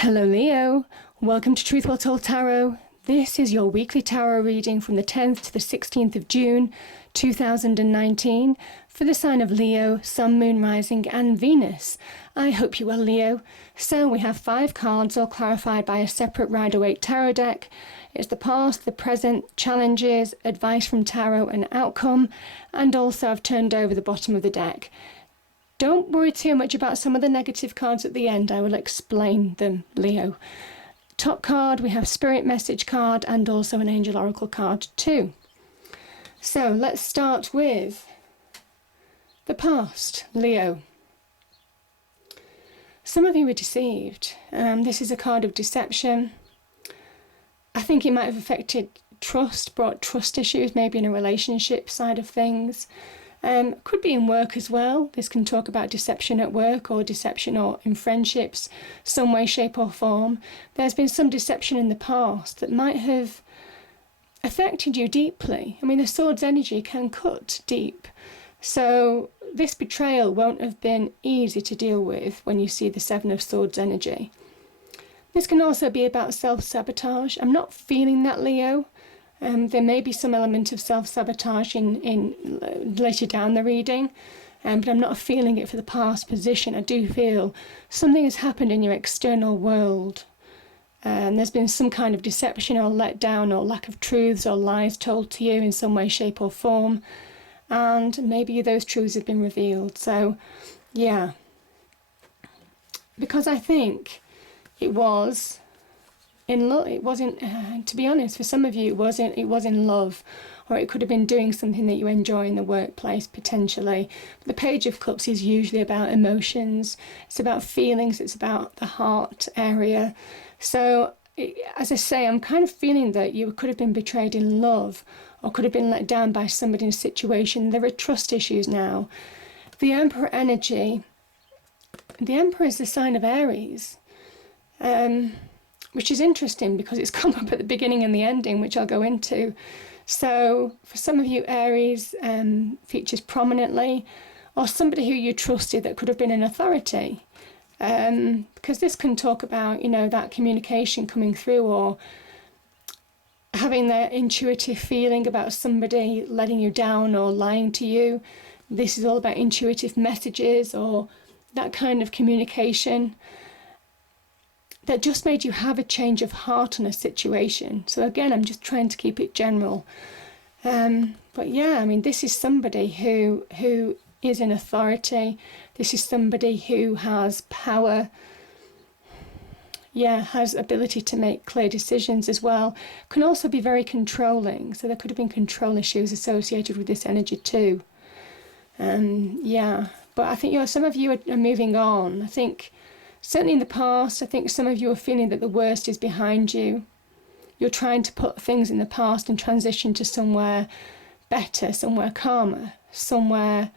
Hello Leo, welcome to Truth Well Told Tarot. This is your weekly tarot reading from the 10th to the 16th of June 2019 for the sign of Leo, Sun, Moon, Rising and Venus. I hope you're well, Leo. So we have 5 cards all clarified by a separate Rider-Waite tarot deck. It's the past, the present, challenges, advice from tarot and outcome, and also I've turned over the bottom of the deck. Don't worry too much about some of the negative cards at the end. I will explain them, Leo. Top card, we have Spirit Message card and also an Angel Oracle card too. So let's start with the past, Leo. Some of you were deceived. This is a card of deception. I think it might have affected trust, brought trust issues, maybe in a relationship side of things. Could be in work as well. This can talk about deception at work or deception or in friendships, some way, shape or form. There's been some deception in the past that might have affected you deeply. I mean, the sword's energy can cut deep. So this betrayal won't have been easy to deal with when you see the Seven of Swords energy. This can also be about self-sabotage. I'm not feeling that, Leo. There may be some element of self-sabotage in later down the reading, but I'm not feeling it for the past position. I do feel something has happened in your external world. There's been some kind of deception or letdown or lack of truths or lies told to you in some way, shape or form. And maybe those truths have been revealed. So, yeah. Because I think it was in love. It wasn't, to be honest, for some of you, it was in love, or it could have been doing something that you enjoy in the workplace, potentially. The Page of Cups is usually about emotions. It's about feelings. It's about the heart area. So, as I say, I'm kind of feeling that you could have been betrayed in love, or could have been let down by somebody in a situation. There are trust issues now. The Emperor energy. The Emperor is the sign of Aries. Which is interesting because it's come up at the beginning and the ending, which I'll go into. So for some of you, Aries features prominently, or somebody who you trusted that could have been an authority. Because this can talk about, that communication coming through, or having that intuitive feeling about somebody letting you down or lying to you. This is all about intuitive messages or that kind of communication that just made you have a change of heart on a situation. So again, I'm just trying to keep it general. But yeah, I mean, this is somebody who is in authority. This is somebody who has power. Yeah, has ability to make clear decisions as well. Can also be very controlling. So there could have been control issues associated with this energy too. Yeah, but I think some of you are moving on. I think certainly in the past, I think some of you are feeling that the worst is behind you. You're trying to put things in the past and transition to somewhere better, somewhere calmer, somewhere.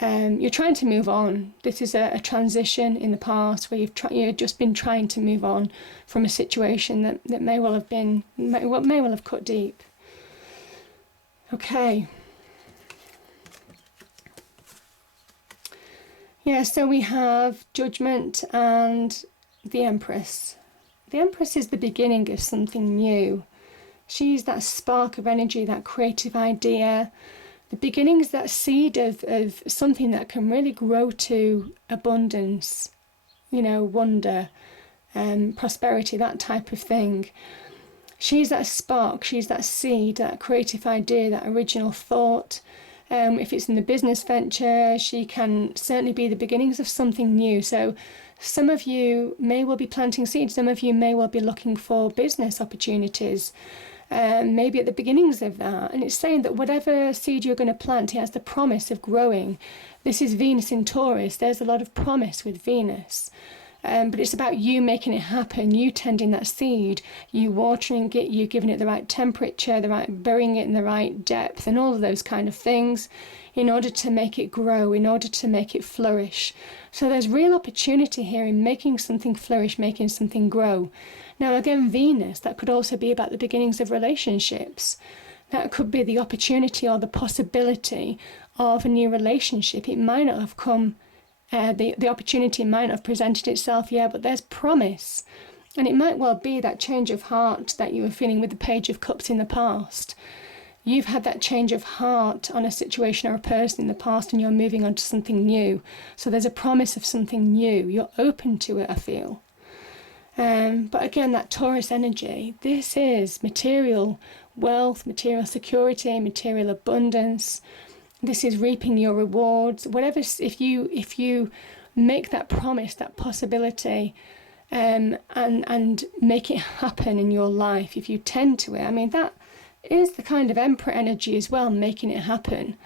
You're trying to move on. This is a transition in the past where you've just been trying to move on from a situation that may well have cut deep. Okay. Yeah, so we have Judgment and the Empress. The Empress is the beginning of something new. She's that spark of energy, that creative idea. The beginning is that seed of something that can really grow to abundance, wonder, prosperity, that type of thing. She's that spark, she's that seed, that creative idea, that original thought. If it's in the business venture, she can certainly be the beginnings of something new. So some of you may well be planting seeds. Some of you may well be looking for business opportunities, maybe at the beginnings of that. And it's saying that whatever seed you're going to plant, it has the promise of growing. This is Venus in Taurus. There's a lot of promise with Venus. But it's about you making it happen, you tending that seed, you watering it, you giving it the right temperature, burying it in the right depth, and all of those kind of things in order to make it grow, in order to make it flourish. So there's real opportunity here in making something flourish, making something grow. Now again, Venus, that could also be about the beginnings of relationships. That could be the opportunity or the possibility of a new relationship. It might not have come The opportunity might not have presented itself yet, but there's promise. And it might well be that change of heart that you were feeling with the Page of Cups in the past. You've had that change of heart on a situation or a person in the past, and you're moving on to something new. So there's a promise of something new. You're open to it, I feel. But again, that Taurus energy, this is material wealth, material security, material abundance. This is reaping your rewards. Whatever, if you make that promise, that possibility, and make it happen in your life, if you tend to it, I mean, that is the kind of Emperor energy as well, making it happen,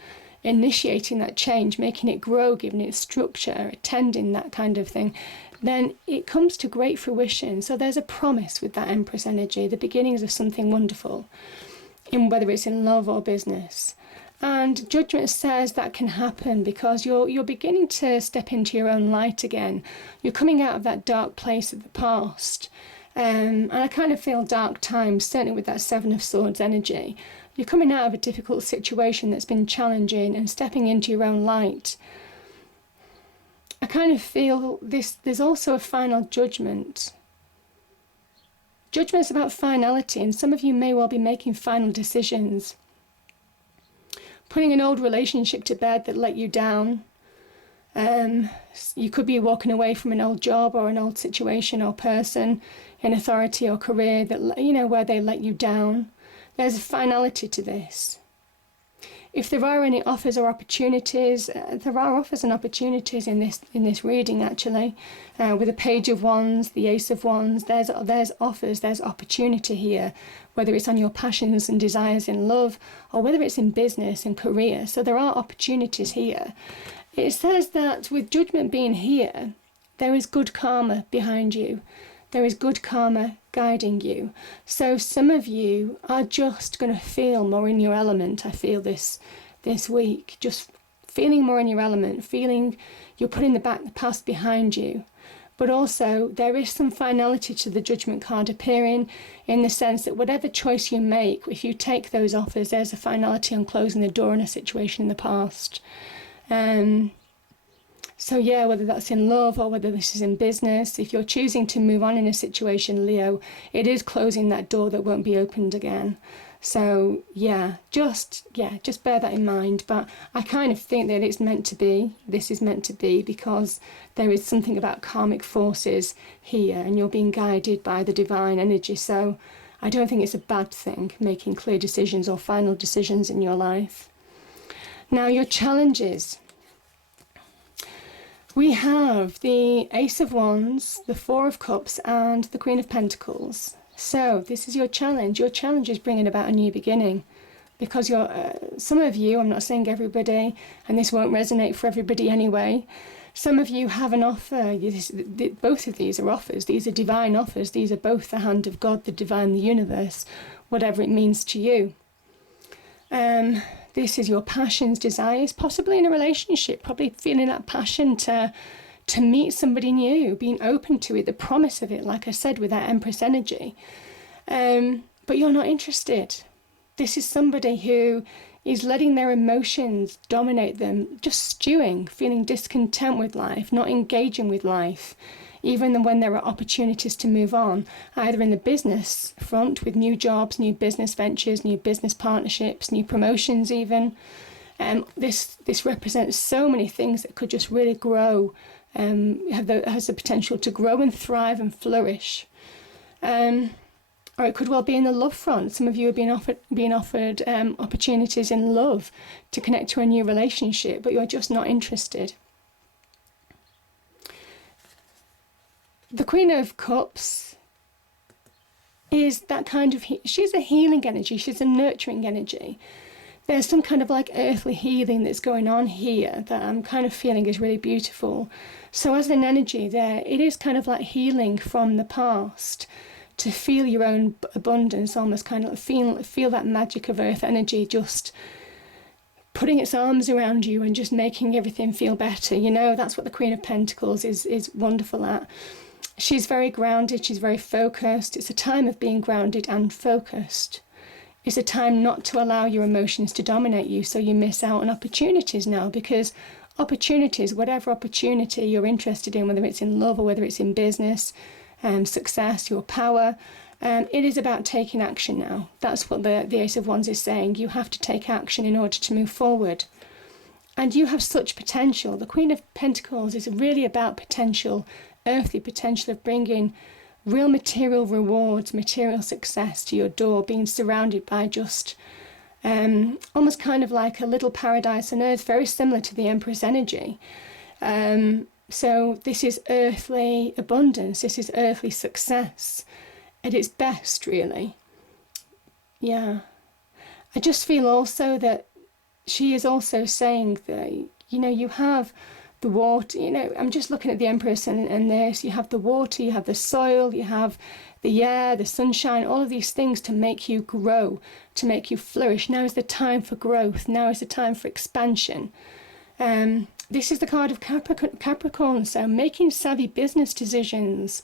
initiating that change, making it grow, giving it structure, attending that kind of thing, then it comes to great fruition. So there's a promise with that Empress energy, the beginnings of something wonderful, in whether it's in love or business. And Judgment says that can happen because you're beginning to step into your own light again. You're coming out of that dark place of the past. And I kind of feel dark times, certainly with that Seven of Swords energy. You're coming out of a difficult situation that's been challenging and stepping into your own light. I kind of feel there's also a final judgment. Judgment's about finality, and some of you may well be making final decisions. Putting an old relationship to bed that let you down. You could be walking away from an old job or an old situation or person in authority or career that, where they let you down. There's a finality to this. If there are any offers or opportunities, there are offers and opportunities in this reading actually. With the Page of Wands, the Ace of Wands, there's offers, there's opportunity here, whether it's on your passions and desires in love or whether it's in business and career. So there are opportunities here. It says that with Judgment being here, there is good karma behind you. There is good karma guiding you. So some of you are just going to feel more in your element. I feel this week, just feeling more in your element, feeling you're putting the past behind you. But also there is some finality to the Judgment card appearing, in the sense that whatever choice you make, if you take those offers, there's a finality on closing the door on a situation in the past. So yeah, whether that's in love or whether this is in business, if you're choosing to move on in a situation, Leo, it is closing that door that won't be opened again. So just bear that in mind. But I kind of think that it's meant to be. This is meant to be, because there is something about karmic forces here and you're being guided by the divine energy. So I don't think it's a bad thing, making clear decisions or final decisions in your life. Now, your challenges. We have the Ace of Wands, the Four of Cups, and the Queen of Pentacles. So this is your challenge. Your challenge is bringing about a new beginning, because some of you, I'm not saying everybody, and this won't resonate for everybody anyway, some of you have an offer. Both of these are offers. These are divine offers. These are both the hand of God, the divine, the universe, whatever it means to you. This is your passions, desires, possibly in a relationship, probably feeling that passion to meet somebody new, being open to it, the promise of it, like I said, with that Empress energy. But you're not interested. This is somebody who is letting their emotions dominate them, just stewing, feeling discontent with life, not engaging with life, even when there are opportunities to move on, either in the business front with new jobs, new business ventures, new business partnerships, new promotions even. This represents so many things that could just really grow, has the potential to grow and thrive and flourish. Or it could well be in the love front. Some of you are being offered opportunities in love to connect to a new relationship, but you're just not interested. The Queen of Cups is that kind of, she's a healing energy, she's a nurturing energy. There's some kind of like earthly healing that's going on here that I'm kind of feeling is really beautiful. So as an energy there, it is kind of like healing from the past, to feel your own abundance, almost kind of feel that magic of earth energy just putting its arms around you and just making everything feel better. That's what the Queen of Pentacles is wonderful at. She's very grounded, she's very focused. It's a time of being grounded and focused. It's a time not to allow your emotions to dominate you, so you miss out on opportunities now, because opportunities, whatever opportunity you're interested in, whether it's in love or whether it's in business, success, your power. It is about taking action now. That's what the Ace of Wands is saying. You have to take action in order to move forward. And you have such potential. The Queen of Pentacles is really about potential, earthly potential of bringing real material rewards, material success to your door, being surrounded by just almost kind of like a little paradise on earth, very similar to the Empress energy. So this is earthly abundance. This is earthly success at its best, really. Yeah. I just feel also that she is also saying that, you know, you have the water, you know, I'm just looking at the Empress and this, you have the water, you have the soil, you have the air, the sunshine, all of these things to make you grow, to make you flourish. Now is the time for growth. Now is the time for expansion. This is the card of Capricorn, so making savvy business decisions.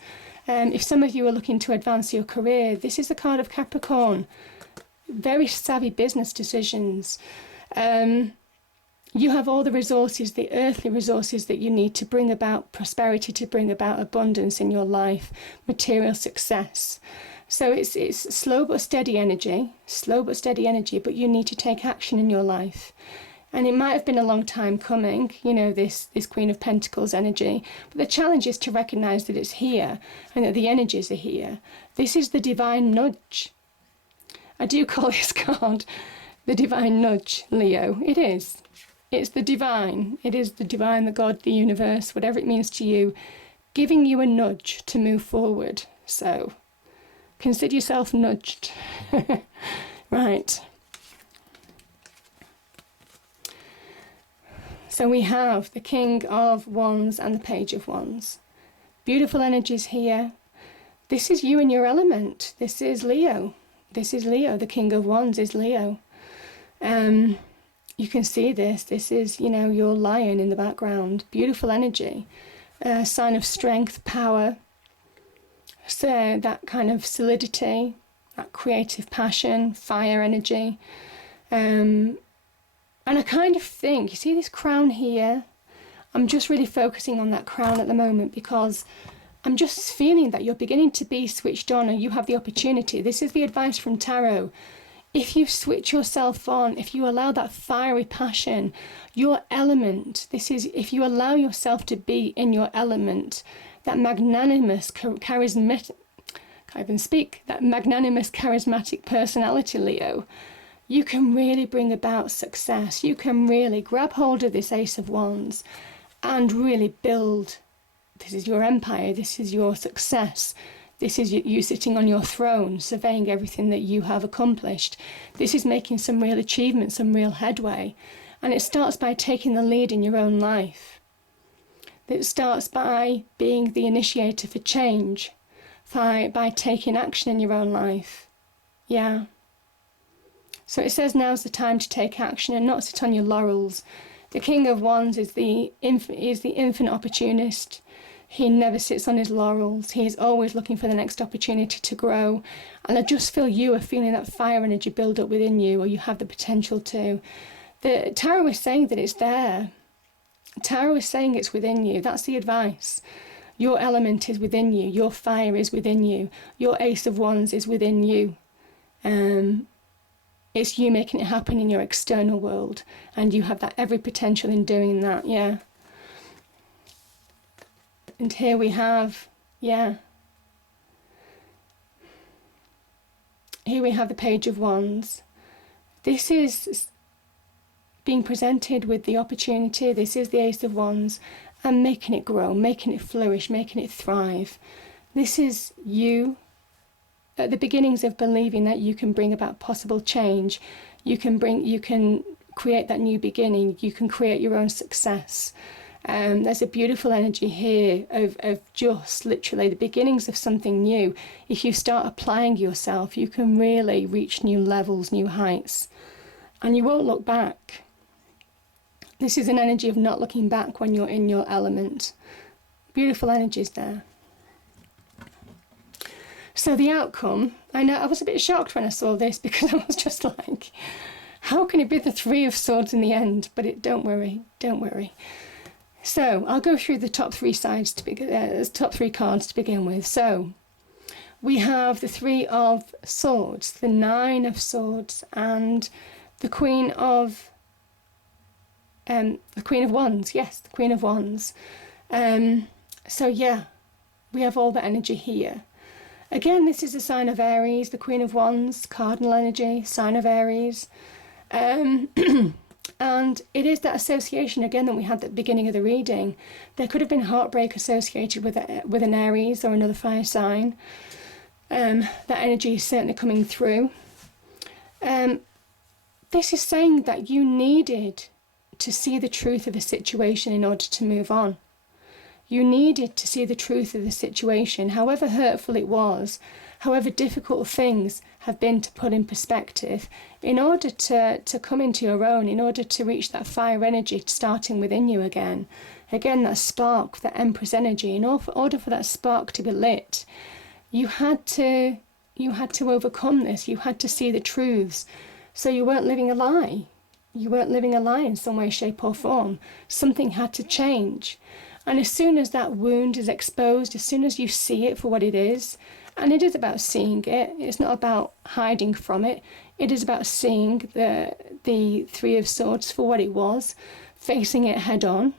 If some of you are looking to advance your career, this is the card of Capricorn. Very savvy business decisions. You have all the resources, the earthly resources that you need to bring about prosperity, to bring about abundance in your life, material success. So it's slow but steady energy, but you need to take action in your life. And it might have been a long time coming, you know, this Queen of Pentacles energy, but the challenge is to recognize that it's here and that the energies are here. This is the divine nudge. I do call this card the divine nudge, Leo. It is. It's the divine. It is the divine, the God, the universe, whatever it means to you, giving you a nudge to move forward. So consider yourself nudged. Right. So we have the King of Wands and the Page of Wands. Beautiful energies here. This is you in your element. This is Leo. This is Leo. The King of Wands is Leo. You can see this. This is, you know, your lion in the background. Beautiful energy. Sign of strength, power. So that kind of solidity, that creative passion, fire energy. And I kind of think, you see this crown here? I'm just really focusing on that crown at the moment because I'm just feeling that you're beginning to be switched on and you have the opportunity. This is the advice from Tarot. If you switch yourself on, if you allow that fiery passion, your element, this is if you allow yourself to be in your element, that magnanimous, charismatic, can't even speak, that magnanimous, charismatic personality, Leo, you can really bring about success. You can really grab hold of this Ace of Wands and really build. This is your empire. This is your success. This is you sitting on your throne, surveying everything that you have accomplished. This is making some real achievement, some real headway. And it starts by taking the lead in your own life. It starts by being the initiator for change, by taking action in your own life. Yeah. So it says now's the time to take action and not sit on your laurels. The King of Wands is the infinite opportunist. He never sits on his laurels. He is always looking for the next opportunity to grow. And I just feel you are feeling that fire energy build up within you, or you have the potential to. The Tarot is saying that it's there. Tarot is saying it's within you. That's the advice. Your element is within you. Your fire is within you. Your Ace of Wands is within you. It's you making it happen in your external world. And you have that every potential in doing that, yeah. And here we have, yeah. Here we have the Page of Wands. This is being presented with the opportunity. This is the Ace of Wands. And making it grow, making it flourish, making it thrive. This is you at the beginnings of believing that you can bring about possible change. You can create that new beginning. You can create your own success. There's a beautiful energy here of just literally the beginnings of something new. If you start applying yourself, you can really reach new levels, new heights, and you won't look back. This is an energy of not looking back when you're in your element. Beautiful energies there. So the outcome, I know I was a bit shocked when I saw this because I was just like, how can it be the Three of Swords in the end? But don't worry, don't worry. So I'll go through the top three sides top three cards to begin with. So we have the Three of Swords, the Nine of Swords, and the Queen of Wands. Yes, the Queen of Wands. So yeah, we have all the energy here. Again, this is a sign of Aries, the Queen of Wands, cardinal energy, sign of Aries. And it is that association, again, that we had at the beginning of the reading. There could have been heartbreak associated with an Aries or another fire sign. That energy is certainly coming through. This is saying that you needed to see the truth of a situation in order to move on. You needed to see the truth of the situation, however hurtful it was, however difficult things have been to put in perspective, in order to come into your own, in order to reach that fire energy starting within you again. Again, that spark, that Empress energy. In order for that spark to be lit, you had to overcome this. You had to see the truths. So you weren't living a lie. You weren't living a lie in some way, shape or form. Something had to change. And as soon as that wound is exposed, as soon as you see it for what it is, and it is about seeing it, it's not about hiding from it, it is about seeing the Three of Swords for what it was, facing it head on,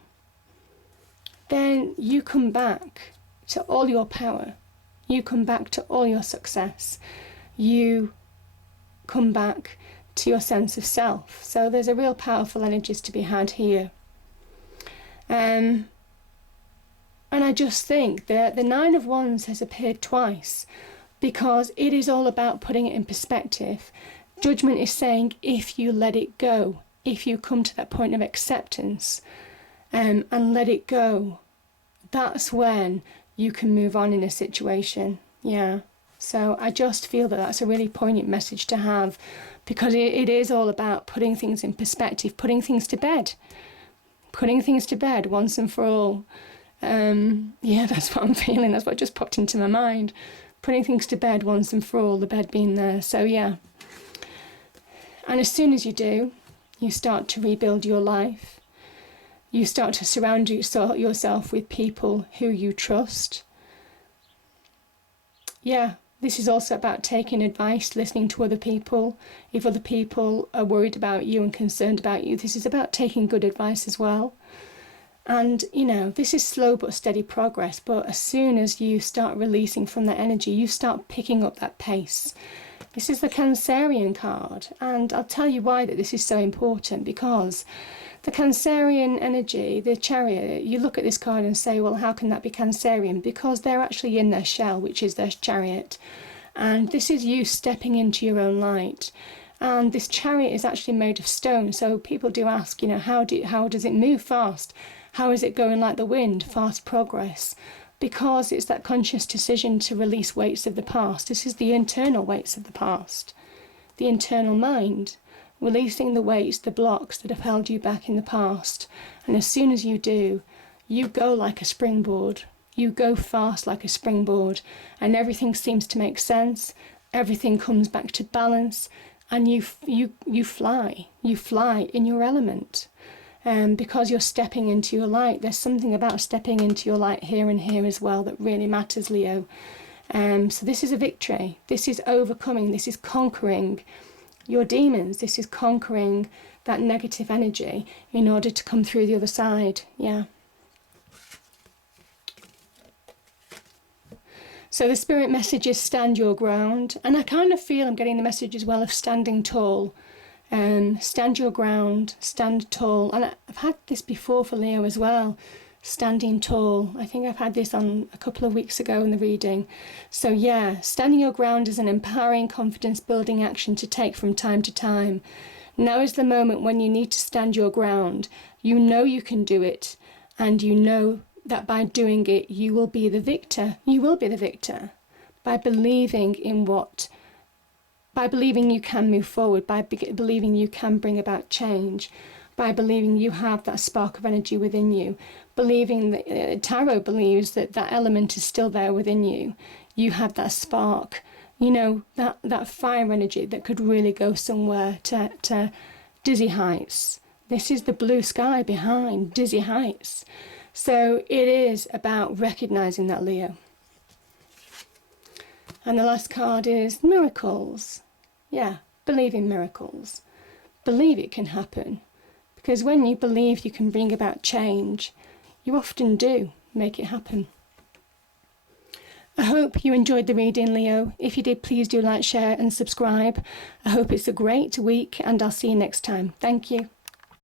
then you come back to all your power. You come back to all your success. You come back to your sense of self. So there's a real powerful energies to be had here. And I just think that the Nine of Wands has appeared twice because it is all about putting it in perspective. Judgment is saying if you let it go, if you come to that point of acceptance and let it go, that's when you can move on in a situation. Yeah. So I just feel that that's a really poignant message to have, because it is all about putting things in perspective, putting things to bed once and for all. Yeah, that's what I'm feeling. That's what just popped into my mind. Putting things to bed once and for all, the bed being there. So yeah. And as soon as you do, you start to rebuild your life. You start to surround yourself with people who you trust. Yeah, this is also about taking advice, listening to other people. If other people are worried about you and concerned about you, this is about taking good advice as well. And, this is slow but steady progress. But as soon as you start releasing from that energy, you start picking up that pace. This is the Cancerian card. And I'll tell you why that this is so important. Because the Cancerian energy, the Chariot, you look at this card and say, well, how can that be Cancerian? Because they're actually in their shell, which is their Chariot. And this is you stepping into your own light. And this Chariot is actually made of stone. So people do ask, how does it move fast? How is it going like the wind, fast progress? Because it's that conscious decision to release weights of the past. This is the internal weights of the past, the internal mind, releasing the weights, the blocks that have held you back in the past. And as soon as you do, you go like a springboard. You go fast like a springboard, and everything seems to make sense. Everything comes back to balance, and you fly. You fly in your element. Because you're stepping into your light. There's something about stepping into your light here and here as well that really matters, Leo. So this is a victory. This is overcoming. This is conquering your demons. This is conquering that negative energy in order to come through the other side. Yeah. So the spirit message is stand your ground. And I kind of feel I'm getting the message as well of standing tall. Stand your ground, stand tall. And I've had this before for Leo as well, standing tall. I think I've had this on a couple of weeks ago in the reading. So yeah, standing your ground is an empowering, confidence-building action to take from time to time. Now is the moment when you need to stand your ground. You know you can do it, and you know that by doing it, you will be the victor. You will be the victor by believing in by believing you can move forward, by believing you can bring about change, by believing you have that spark of energy within you, believing that Tarot believes that that element is still there within you. You have that spark, that fire energy that could really go somewhere to dizzy heights. This is the blue sky behind dizzy heights. So it is about recognizing that, Leo. And the last card is miracles. Yeah, believe in miracles. Believe it can happen. Because when you believe you can bring about change, you often do make it happen. I hope you enjoyed the reading, Leo. If you did, please do like, share and subscribe. I hope it's a great week and I'll see you next time. Thank you.